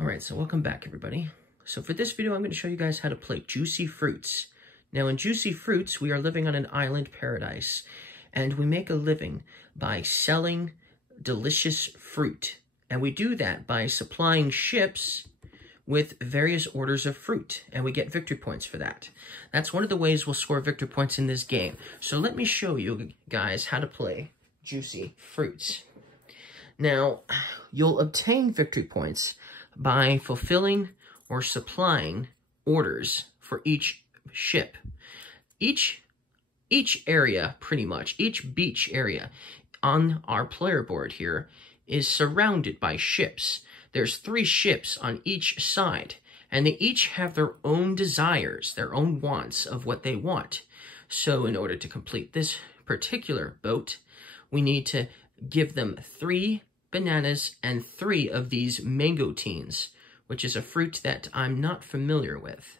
Alright, so welcome back everybody. So for this video I'm going to show you guys how to play Juicy Fruits. Now in Juicy Fruits we are living on an island paradise and we make a living by selling delicious fruit. And we do that by supplying ships with various orders of fruit, and we get victory points for that. That's one of the ways we'll score victory points in this game. So let me show you guys how to play Juicy Fruits. Now, you'll obtain victory points by fulfilling or supplying orders for each ship. Each area, pretty much, each beach area on our player board here is surrounded by ships. There's 3 ships on each side, and they each have their own desires, their own wants of what they want. So in order to complete this particular boat, we need to give them 3 bananas and 3 of these mangoteens, which is a fruit that I'm not familiar with.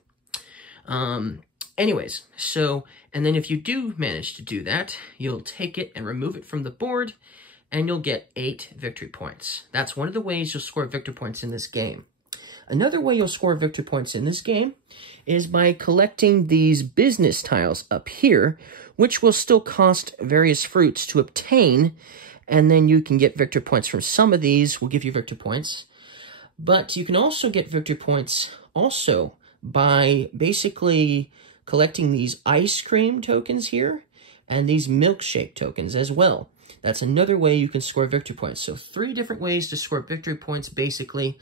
Anyways, so, and then if you do manage to do that, you'll take it and remove it from the board, and you'll get 8 victory points. That's one of the ways you'll score victory points in this game. Another way you'll score victory points in this game is by collecting these business tiles up here, which will still cost various fruits to obtain, and then you can get victory points from some of these, will give you victory points. But you can also get victory points also by basically collecting these ice cream tokens here and these milkshake tokens as well. That's another way you can score victory points. So 3 different ways to score victory points, basically.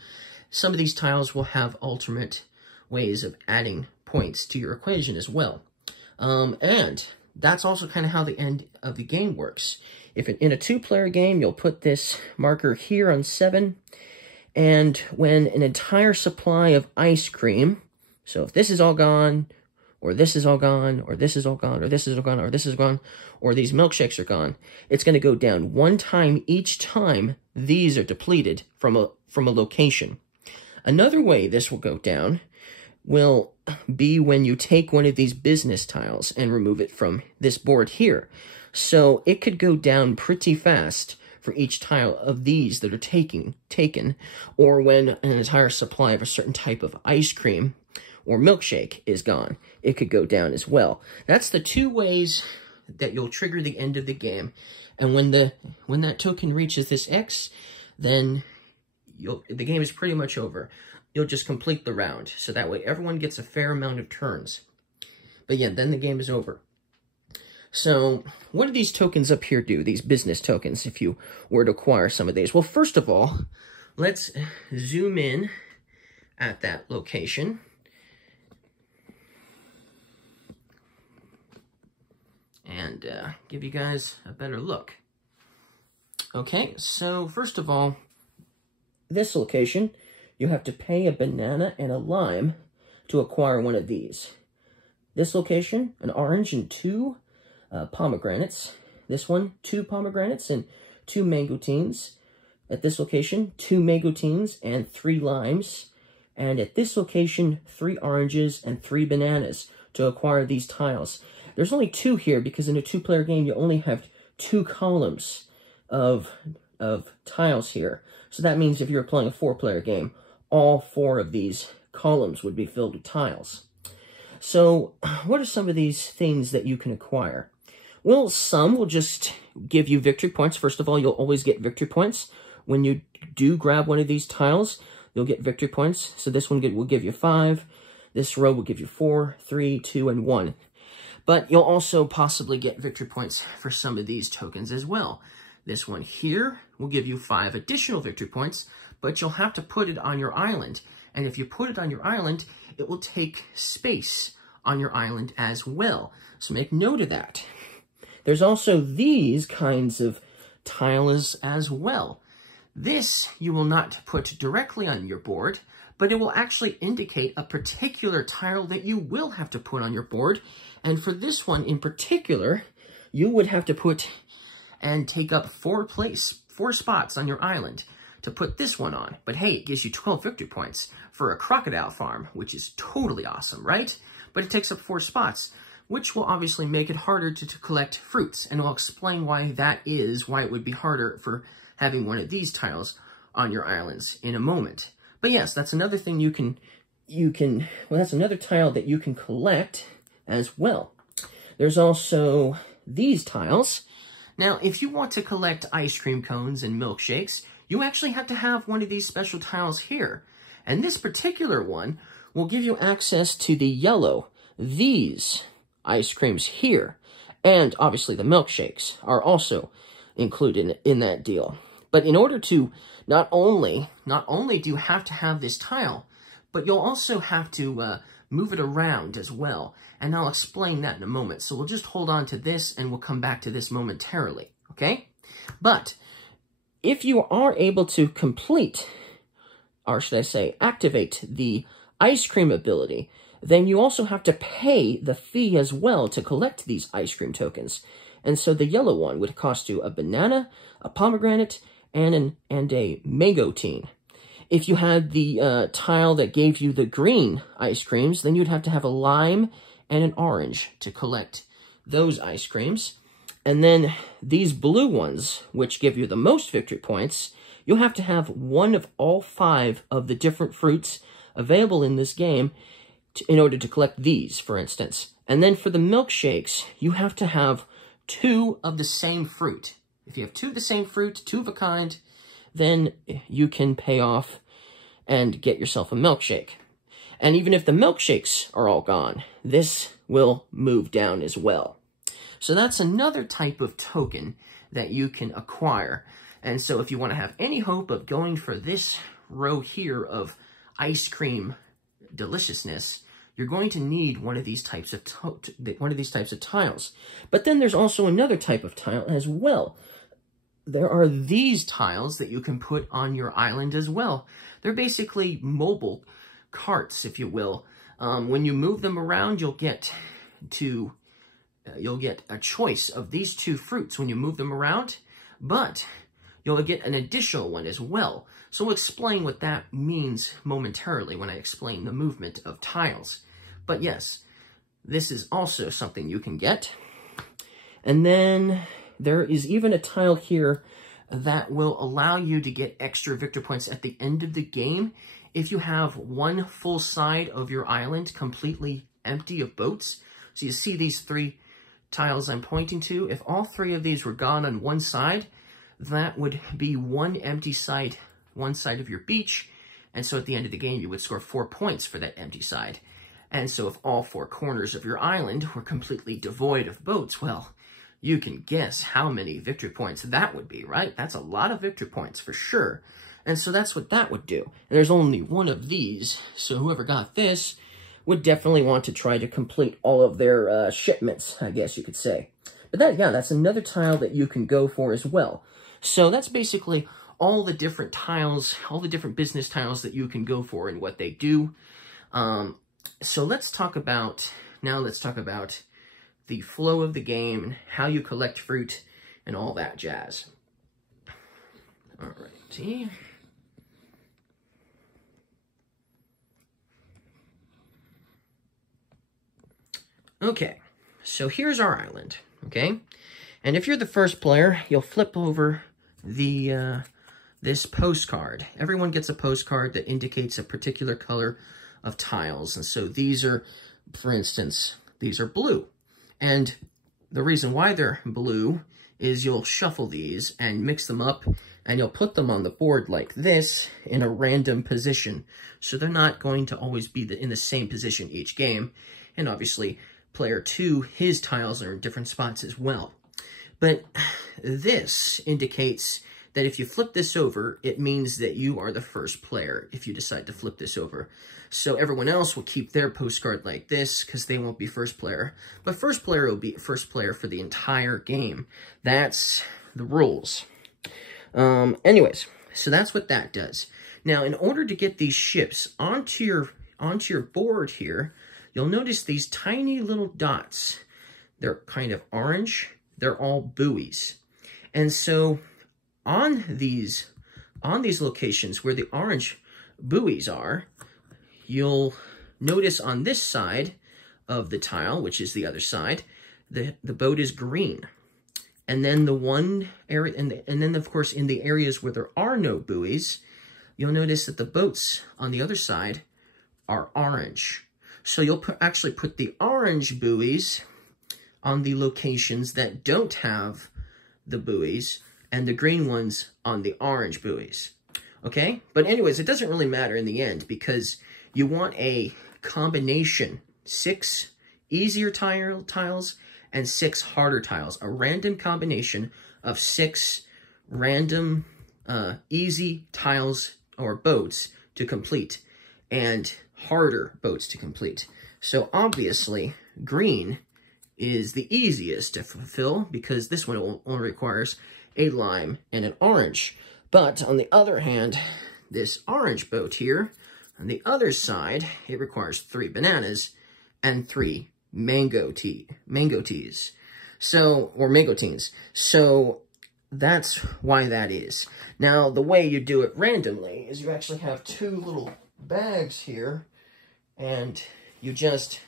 Some of these tiles will have alternate ways of adding points to your equation as well. And that's also kind of how the end of the game works. If in a 2-player game, you'll put this marker here on 7, and when an entire supply of ice cream, so if this is all gone, or this is all gone, or this is all gone, or this is all gone, or this is gone, or these milkshakes are gone, it's going to go down 1 time each time these are depleted from a location. Another way this will go down will be when you take one of these business tiles and remove it from this board here. So it could go down pretty fast for each tile of these that are taken, or when an entire supply of a certain type of ice cream or milkshake is gone, it could go down as well. That's the 2 ways that you'll trigger the end of the game. And when that token reaches this X, then the game is pretty much over. You'll just complete the round, so that way everyone gets a fair amount of turns. But yeah, then the game is over. So, what do these tokens up here do, these business tokens, if you were to acquire some of these? Well, first of all, let's zoom in at that location. And give you guys a better look. Okay, so first of all, this location, you have to pay a banana and a lime to acquire one of these. This location, an orange and 2 pomegranates. This one, 2 pomegranates and 2 mangoteens. At this location, 2 mangoteens and 3 limes. And at this location, 3 oranges and 3 bananas to acquire these tiles. There's only 2 here because in a 2-player game, you only have 2 columns of tiles here. So that means if you're playing a 4-player game, all 4 of these columns would be filled with tiles. So what are some of these things that you can acquire? Well, some will just give you victory points. First of all, you'll always get victory points. When you do grab one of these tiles, you'll get victory points. So this one will give you 5. This row will give you 4, 3, 2, and 1. But you'll also possibly get victory points for some of these tokens as well. This one here will give you 5 additional victory points, but you'll have to put it on your island. And if you put it on your island, it will take space on your island as well. So make note of that. There's also these kinds of tiles as well. This you will not put directly on your board, but it will actually indicate a particular tile that you will have to put on your board. And for this one in particular, you would have to put and take up 4 spots on your island to put this one on. But hey, it gives you 12 victory points for a crocodile farm, which is totally awesome, right? But it takes up 4 spots, which will obviously make it harder to collect fruits. And I'll explain why that is, why it would be harder for having one of these tiles on your islands in a moment. But yes, that's another thing well, that's another tile that you can collect as well. There's also these tiles. Now, if you want to collect ice cream cones and milkshakes, you actually have to have one of these special tiles here. And this particular one will give you access to the yellow, these ice creams here. And obviously the milkshakes are also included in that deal. But in order to, not only do you have to have this tile, but you'll also have to move it around as well. And I'll explain that in a moment. So we'll just hold on to this and we'll come back to this momentarily, okay? But if you are able to complete, or should I say, activate the ice cream ability, then you also have to pay the fee as well to collect these ice cream tokens. And so the yellow one would cost you a banana, a pomegranate, and a mangosteen. If you had the tile that gave you the green ice creams, then you'd have to have a lime and an orange to collect those ice creams. And then these blue ones, which give you the most victory points, you'll have to have one of all 5 of the different fruits available in this game in order to collect these, for instance. And then for the milkshakes, you have to have 2 of the same fruit. If you have 2 of the same fruit, 2 of a kind, then you can pay off and get yourself a milkshake. And even if the milkshakes are all gone, this will move down as well. So that's another type of token that you can acquire. And so if you want to have any hope of going for this row here of ice cream deliciousness, you're going to need one of these types of tiles. But then there's also another type of tile as well. There are these tiles that you can put on your island as well. They're basically mobile carts, if you will. When you move them around, you'll get a choice of these 2 fruits when you move them around, but you'll get an additional one as well. So we'll explain what that means momentarily when I explain the movement of tiles. But yes, this is also something you can get. And then there is even a tile here that will allow you to get extra victory points at the end of the game if you have one full side of your island completely empty of boats. So you see these 3 tiles I'm pointing to. If all 3 of these were gone on one side, that would be one empty side, one side of your beach. And so at the end of the game, you would score 4 points for that empty side. And so if all 4 corners of your island were completely devoid of boats, well, you can guess how many victory points that would be, right? That's a lot of victory points for sure. And so that's what that would do. And there's only one of these, so whoever got this would definitely want to try to complete all of their shipments, I guess you could say. But that's another tile that you can go for as well. So that's basically all the different tiles, all the different business tiles that you can go for and what they do. So let's talk about the flow of the game and how you collect fruit and all that jazz. Alrighty. Okay, so here's our island, okay? And if you're the first player, you'll flip over the this postcard. Everyone gets a postcard that indicates a particular color of tiles. And so these are, for instance, these are blue. And the reason why they're blue is you'll shuffle these and mix them up, and you'll put them on the board like this in a random position. So they're not going to always be in the same position each game. And obviously, player 2, his tiles are in different spots as well. But this indicates that if you flip this over, it means that you are the first player if you decide to flip this over. So everyone else will keep their postcard like this because they won't be first player. But first player will be first player for the entire game. That's the rules. Anyways, so that's what that does. Now, in order to get these ships onto your board here, you'll notice these tiny little dots. They're kind of orange. They're all buoys. And so on these locations where the orange buoys are, you'll notice on this side of the tile, which is the other side, the boat is green. And then the one area, and then of course in the areas where there are no buoys, you'll notice that the boats on the other side are orange. So you'll actually put the orange buoys on the locations that don't have the buoys, and the green ones on the orange buoys. Okay? But anyways, it doesn't really matter in the end, because you want a combination, 6 easier tiles and 6 harder tiles, a random combination of 6 random easy tiles or boats to complete, and harder boats to complete. So obviously, green is the easiest to fulfill, because this one only requires a lime and an orange. But on the other hand, this orange boat here, on the other side, it requires 3 bananas and 3 mangoteens. So, or mangoteens. So that's why that is. Now, the way you do it randomly is you actually have 2 little bags here, and you just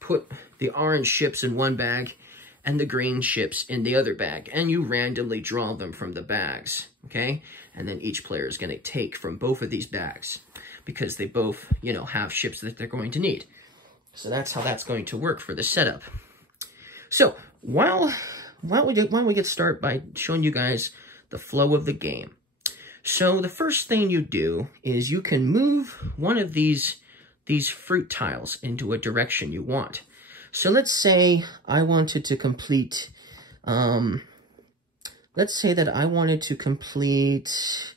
put the orange ships in one bag and the green ships in the other bag, and you randomly draw them from the bags, okay? And then each player is going to take from both of these bags, because they both, you know, have ships that they're going to need. So that's how that's going to work for the setup. So why don't we get started by showing you guys the flow of the game. So the first thing you do is you can move one of these fruit tiles into a direction you want. So let's say I wanted to complete, let's say that I wanted to complete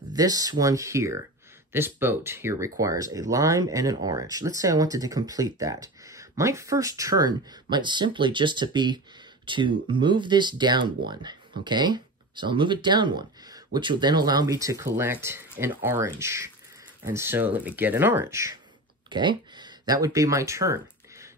this one here. This boat here requires a lime and an orange. Let's say I wanted to complete that. My first turn might simply just be to move this down 1, okay? So I'll move it down 1, which will then allow me to collect an orange. And so let me get an orange, okay? That would be my turn.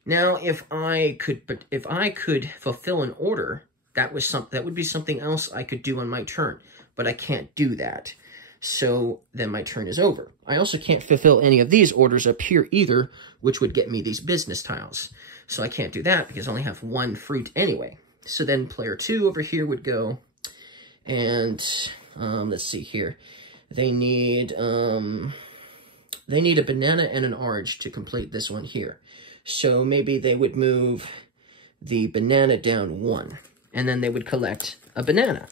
Now, if I could fulfill an order, that would be something else I could do on my turn, but I can't do that. So then my turn is over. I also can't fulfill any of these orders up here either, which would get me these business tiles. So I can't do that because I only have 1 fruit anyway. So then player 2 over here would go, and let's see here. They need a banana and an orange to complete this one here. So maybe they would move the banana down 1, and then they would collect a banana.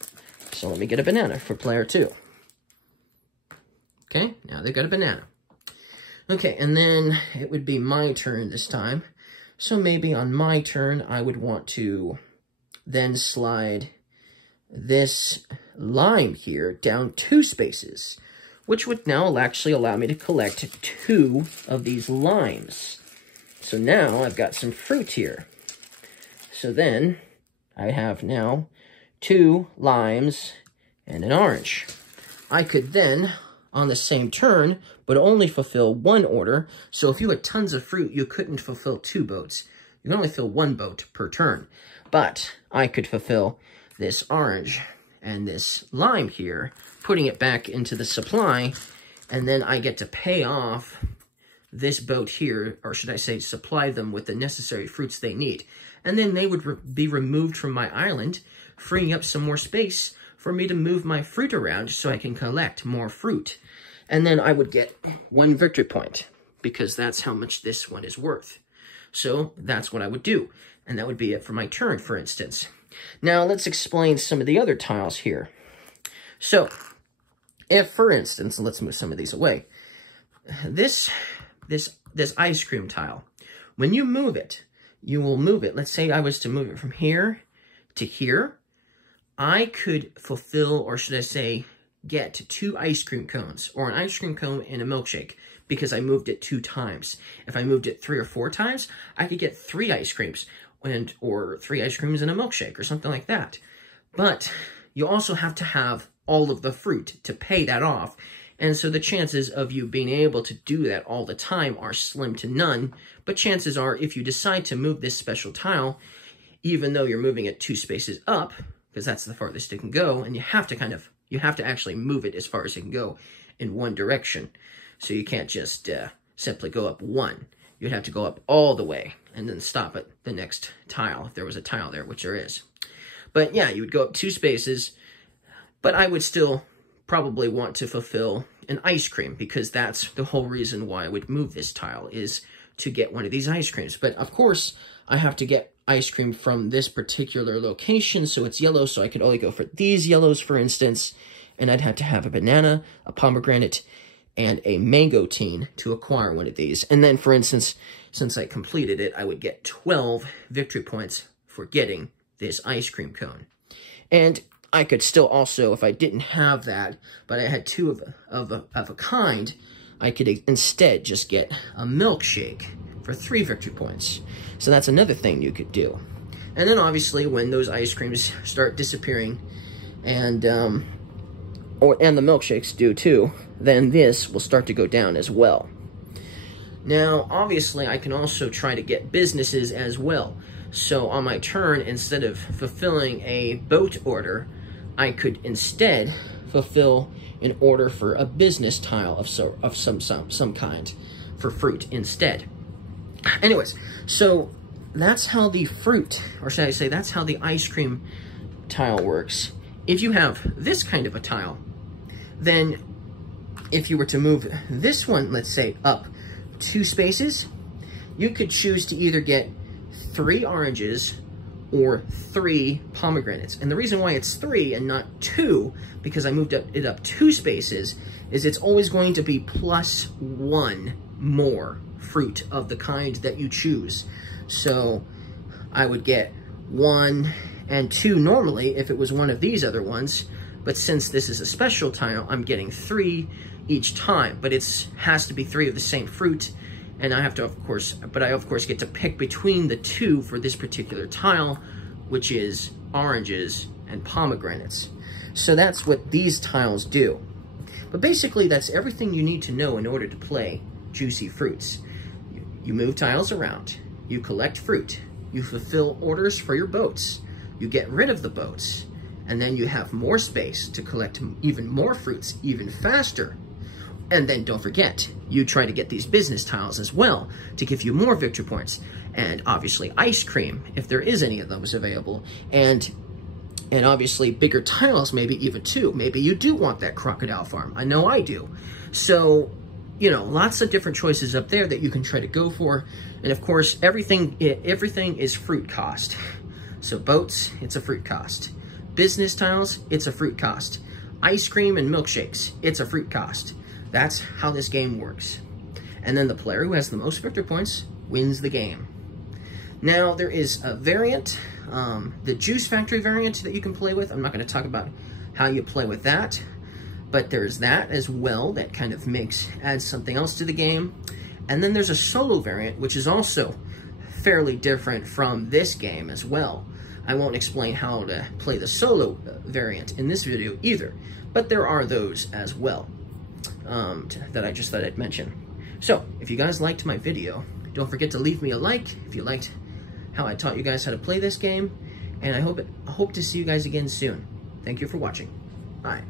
So let me get a banana for player 2. Okay, now they've got a banana. Okay, and then it would be my turn this time. So maybe on my turn, I would want to then slide this lime here down 2 spaces, which would now actually allow me to collect 2 of these limes. So now I've got some fruit here. So then I have now 2 limes and an orange. I could then, on the same turn, but only fulfill 1 order. So if you had tons of fruit, you couldn't fulfill 2 boats. You can only fill 1 boat per turn. But I could fulfill this orange and this lime here, putting it back into the supply, and then I get to pay off this boat here, or should I say supply them with the necessary fruits they need. And then they would be removed from my island, freeing up some more space for me to move my fruit around so I can collect more fruit. And then I would get 1 victory point, because that's how much this one is worth. So that's what I would do. And that would be it for my turn, for instance. Now let's explain some of the other tiles here. So if, for instance, let's move some of these away. This ice cream tile, when you move it, you will move it. Let's say I was to move it from here to here. I could fulfill, or should I say, get 2 ice cream cones, or an ice cream cone and a milkshake, because I moved it 2 times. If I moved it 3 or 4 times, I could get 3 ice creams, or 3 ice creams and a milkshake, or something like that. But you also have to have all of the fruit to pay that off. And so the chances of you being able to do that all the time are slim to none. But chances are, if you decide to move this special tile, even though you're moving it 2 spaces up, because that's the farthest it can go, and you have to actually move it as far as it can go in one direction. So you can't just simply go up 1. You'd have to go up all the way and then stop at the next tile, if there was a tile there, which there is. But yeah, you would go up 2 spaces, but I would still probably want to fulfill an ice cream, because that's the whole reason why I would move this tile, is to get one of these ice creams. But of course, I have to get ice cream from this particular location, so it's yellow, so I could only go for these yellows, for instance, and I'd have to have a banana, a pomegranate, and a mangosteen to acquire one of these. And then, for instance, since I completed it, I would get 12 victory points for getting this ice cream cone. And I could still also, if I didn't have that, but I had two of a kind, I could instead just get a milkshake for 3 victory points. So that's another thing you could do. And then obviously when those ice creams start disappearing, and the milkshakes do too, then this will start to go down as well. Now, obviously, I can also try to get businesses as well. So on my turn, instead of fulfilling a boat order, I could instead fulfill an order for a business tile of some kind for fruit instead. Anyways, so that's how the fruit, or should I say, that's how the ice cream tile works. If you have this kind of a tile, then if you were to move this one, let's say, up 2 spaces, you could choose to either get 3 oranges or 3 pomegranates. And the reason why it's 3 and not 2, because I moved it up 2 spaces, is it's always going to be plus 1 more fruit of the kind that you choose. So I would get 1 and 2 normally if it was one of these other ones, but since this is a special tile, I'm getting 3 each time, but it has to be 3 of the same fruit, and I have to, of course, get to pick between the 2 for this particular tile, which is oranges and pomegranates. So that's what these tiles do. But basically, that's everything you need to know in order to play Juicy Fruits. You move tiles around, you collect fruit, you fulfill orders for your boats, you get rid of the boats, and then you have more space to collect even more fruits even faster. And then don't forget, you try to get these business tiles as well to give you more victory points. And obviously ice cream, if there is any of those available. And obviously bigger tiles, maybe even 2. Maybe you do want that crocodile farm. I know I do. So, you know, lots of different choices up there that you can try to go for. And of course, everything is fruit cost. So boats, it's a fruit cost. Business tiles, it's a fruit cost. Ice cream and milkshakes, it's a fruit cost. That's how this game works. And then the player who has the most victory points wins the game. Now, there is a variant, the Juice Factory variant that you can play with. I'm not going to talk about how you play with that, but there's that as well that kind of adds something else to the game. And then there's a solo variant, which is also fairly different from this game as well. I won't explain how to play the solo variant in this video either, but there are those as well that I just thought I'd mention. So, if you guys liked my video, don't forget to leave me a like if you liked how I taught you guys how to play this game, and I hope to see you guys again soon. Thank you for watching. Bye.